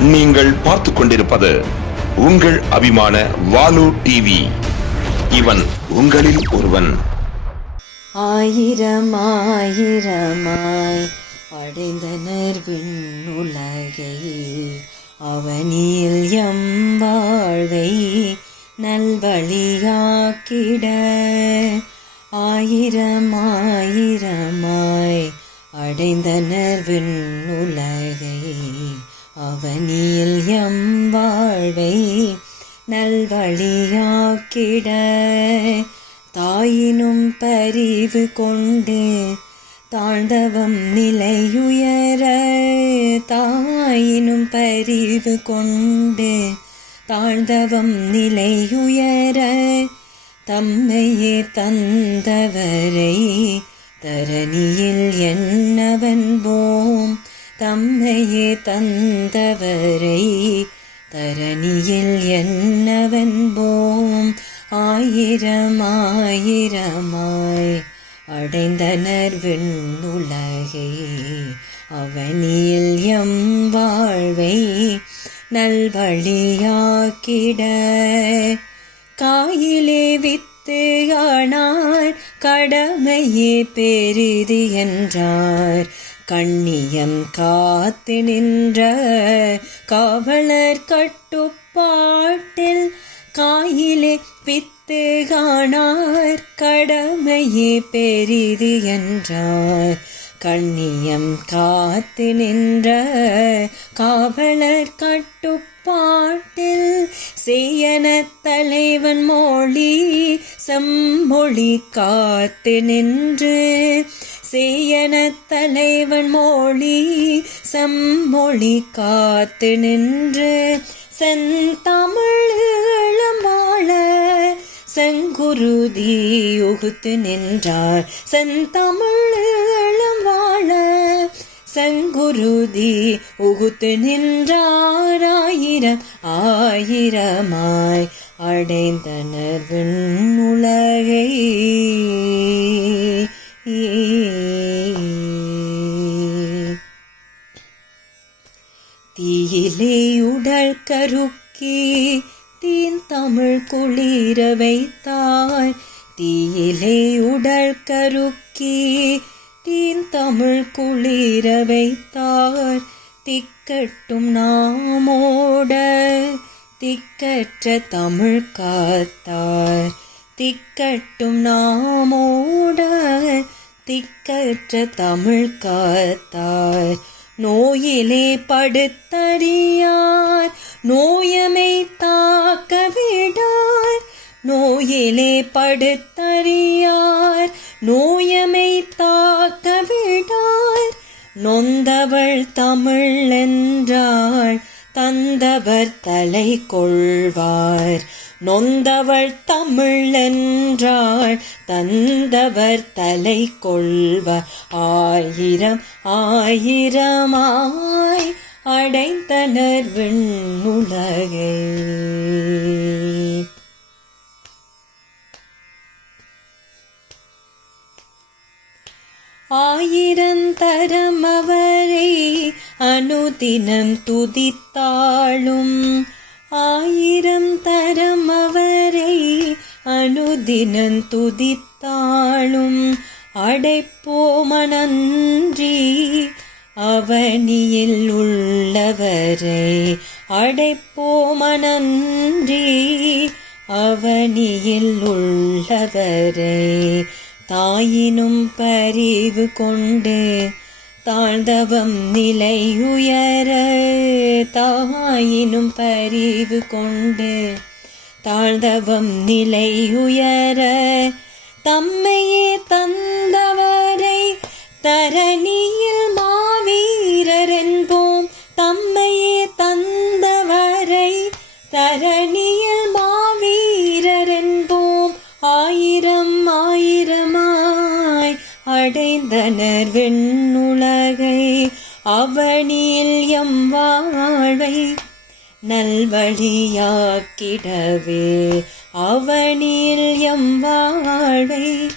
நீங்கள் பார்த்து கொண்டிருப்பது உங்கள் அபிமான வாலு டிவி இவன் உங்களில் ஒருவன். ஆயிரம் ஆயிரமாய் அடைந்தனர் விண்ணுலகை அவனியில் எம் வாழ்வை நல்வழியாக்கிட. ஆயிரம் ஆயிரமாய் அடைந்தனர் விண்ணுலகை அவனில் எம் வாழ்வை நல்வழியாக்கிட தாயினும் பரிவு கொண்டு தாழ்ந்தவம் நிலையுயர தாயினும் பரிவு கொண்டு தாழ்ந்தவம் நிலையுயர தம்மையே தந்தவரை தரணியில் என்னவன் போம் தம்மையே தந்தவரை தரணியில் என்னவென்போம்? ஆயிரம் ஆயிரமாய் அடைந்தனர் விண்ணுலகை அவனியில் எம் வாழ்வை நல்வழியாக்கிட. காயிலே வித்து ஆனார் கடமையே பெரிது என்றார். கண்ணியம் காத்து நின்ற காவலர் கட்டுப்பாட்டில் காயிலே வித்து காணார் கடமையே பெரிது என்றார். கண்ணியம் காத்து நின்ற காவலர் கட்டுப்பாட்டில் செய்யன தலைவன் மொழி செம்மொழி காத்து நின்று செய்யன தலைவன் மொழி செம்மொழி காத்து நின்று செந்தமிழம் வாழ செங்குருதி உகுத்து நின்றார். செந்தமிழம் வாழ செங்குருதி உகுத்து நின்றார். ஆயிரம் ஆயிரமாய் அடைந்தனர் விண்ணுலகை. தீயிலே உடல் கருக்கி தீன் தமிழ் குளிர வைத்தார் தீயிலே உடல் கருக்கி தீன் தமிழ் குளிர வைத்தார் திக்கட்டும் நாமோட திக்கற்ற தமிழ் காத்தார் திக்கட்டும் நாமோட திக்கற்ற தமிழ் காத்தார் நோயிலே படுத்தறியார். நோயமை தாக்க விடார் நோயிலே படுத்தறியார். நோயமை தாக்க விடார் நொந்தவள் தமிழ் என்றாள். தந்தவர் தலை கொள்வார். நொந்தவள் தமிழ் என்றாள் தந்தவர் தலை கொள்வார் ஆயிரம் ஆயிரமாய் அடைந்தனர் விண்ணுலகை. ஆயிரந்தரம் அவரை அனுதினம் துதித்தாளும் ஆயிரம் தரம் அவரை அனுதினம் துதித்தாளும் அடைப்போமனன்றி அவனியில் உள்ளவரை அடைப்போமனன்றி அவனியில் உள்ளவரை தாயினும் பரிவு கொண்டு தாழ்ந்தவம் நிலை உயர தாயினும் பரிவு கொண்டு. தாழ்ந்தவம் நிலை உயர தம்மையே விண்ணுலகை அவனில் எம் வாழ்வை நல்வழியாக்கிடவே. அவனில் எம் வாழ்வை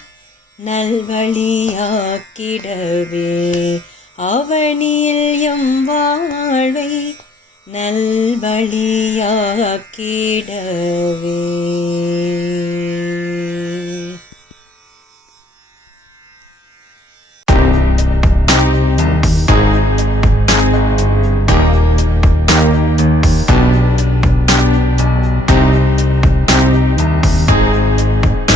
நல்வழியாக்கிடவே. அவனில் எம் வாழ்வை நல்வழியாக்கிட